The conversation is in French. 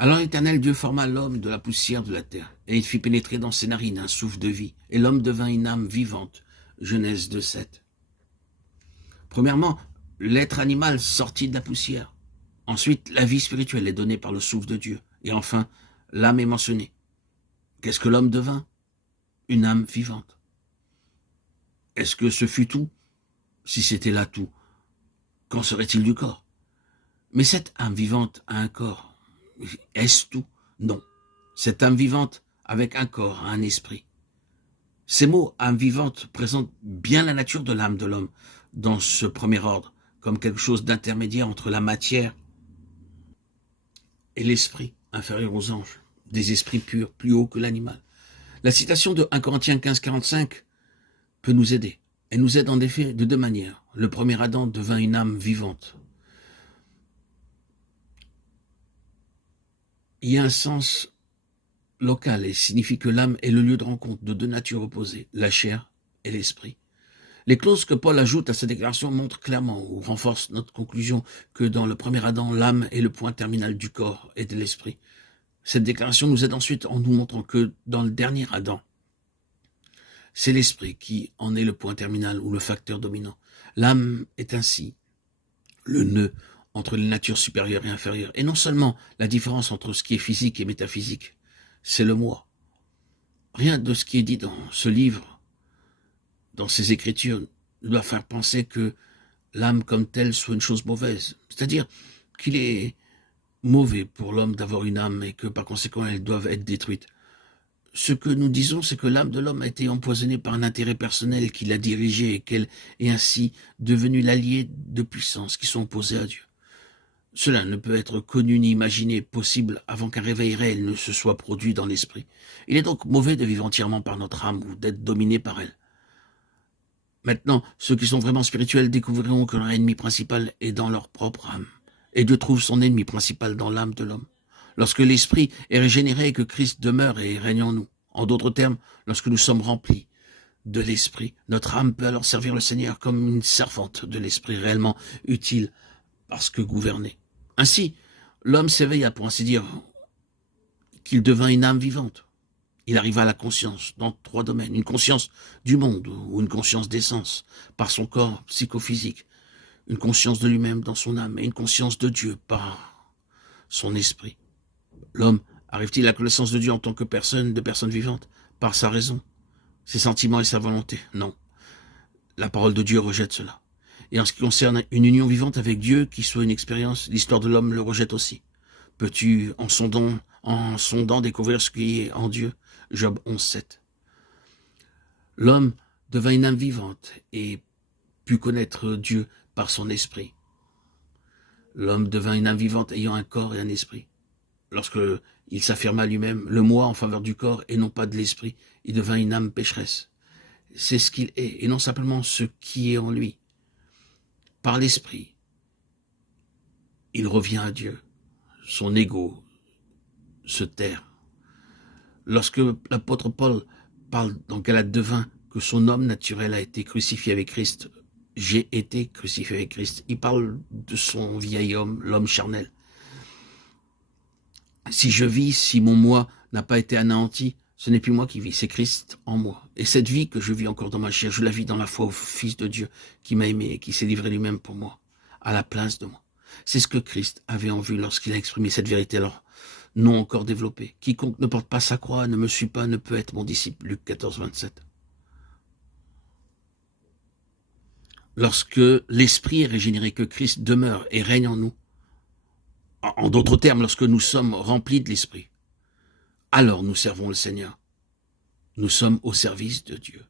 Alors l'Éternel Dieu forma l'homme de la poussière de la terre, et il fit pénétrer dans ses narines un souffle de vie, et l'homme devint une âme vivante. Genèse 2:7. Premièrement, l'être animal sortit de la poussière. Ensuite, la vie spirituelle est donnée par le souffle de Dieu. Et enfin, l'âme est mentionnée. Qu'est-ce que l'homme devint? Une âme vivante. Est-ce que ce fut tout? Si c'était là tout, qu'en serait-il du corps? Mais cette âme vivante a un corps. Est-ce tout? Non. Cette âme vivante, avec un corps, a un esprit. Ces mots, âme vivante, présentent bien la nature de l'âme de l'homme dans ce premier ordre, comme quelque chose d'intermédiaire entre la matière et l'esprit, inférieur aux anges, des esprits purs, plus hauts que l'animal. La citation de 1 Corinthiens 15:45 peut nous aider. Elle nous aide en effet de deux manières. Le premier Adam devint une âme vivante. Il y a un sens local et signifie que l'âme est le lieu de rencontre de deux natures opposées, la chair et l'esprit. Les clauses que Paul ajoute à sa déclaration montrent clairement ou renforcent notre conclusion que dans le premier Adam, l'âme est le point terminal du corps et de l'esprit. Cette déclaration nous aide ensuite en nous montrant que dans le dernier Adam, c'est l'esprit qui en est le point terminal ou le facteur dominant. L'âme est ainsi le nœud entre les natures supérieures et inférieures. Et non seulement la différence entre ce qui est physique et métaphysique, c'est le moi. Rien de ce qui est dit dans ce livre, dans ces écritures, ne doit faire penser que l'âme comme telle soit une chose mauvaise. C'est-à-dire qu'il est mauvais pour l'homme d'avoir une âme et que par conséquent elles doivent être détruites. Ce que nous disons, c'est que l'âme de l'homme a été empoisonnée par un intérêt personnel qui l'a dirigée et qu'elle est ainsi devenue l'allié de puissances qui sont opposées à Dieu. Cela ne peut être connu ni imaginé possible avant qu'un réveil réel ne se soit produit dans l'esprit. Il est donc mauvais de vivre entièrement par notre âme ou d'être dominé par elle. Maintenant, ceux qui sont vraiment spirituels découvriront que leur ennemi principal est dans leur propre âme. Et Dieu trouve son ennemi principal dans l'âme de l'homme. Lorsque l'esprit est régénéré et que Christ demeure et règne en nous. En d'autres termes, lorsque nous sommes remplis de l'esprit, notre âme peut alors servir le Seigneur comme une servante de l'esprit réellement utile parce que gouvernée. Ainsi, l'homme s'éveilla, pour ainsi dire, qu'il devint une âme vivante. Il arriva à la conscience dans trois domaines. Une conscience du monde ou une conscience d'essence par son corps psychophysique. Une conscience de lui-même dans son âme et une conscience de Dieu par son esprit. L'homme arrive-t-il à la connaissance de Dieu en tant que personne, de personne vivante, par sa raison, ses sentiments et sa volonté? Non. La parole de Dieu rejette cela. Et en ce qui concerne une union vivante avec Dieu, qui soit une expérience, l'histoire de l'homme le rejette aussi. Peux-tu, en sondant, découvrir ce qui est en Dieu? Job 11:7. L'homme devint une âme vivante et put connaître Dieu par son esprit. L'homme devint une âme vivante ayant un corps et un esprit. Lorsque il s'affirma lui-même le moi en faveur du corps et non pas de l'esprit, il devint une âme pécheresse. C'est ce qu'il est et non simplement ce qui est en lui. Par l'esprit, il revient à Dieu. Son ego se terre. Lorsque l'apôtre Paul parle dans Galates 2:20 que son homme naturel a été crucifié avec Christ, j'ai été crucifié avec Christ, il parle de son vieil homme, l'homme charnel. Si je vis, si mon moi n'a pas été anéanti, ce n'est plus moi qui vis, c'est Christ en moi. Et cette vie que je vis encore dans ma chair, je la vis dans la foi au Fils de Dieu qui m'a aimé et qui s'est livré lui-même pour moi, à la place de moi. C'est ce que Christ avait en vue lorsqu'il a exprimé cette vérité alors non encore développée. Quiconque ne porte pas sa croix, ne me suit pas, ne peut être mon disciple. Luc 14:27. Lorsque l'esprit est régénéré, que Christ demeure et règne en nous, en d'autres termes, lorsque nous sommes remplis de l'esprit, alors nous servons le Seigneur. Nous sommes au service de Dieu.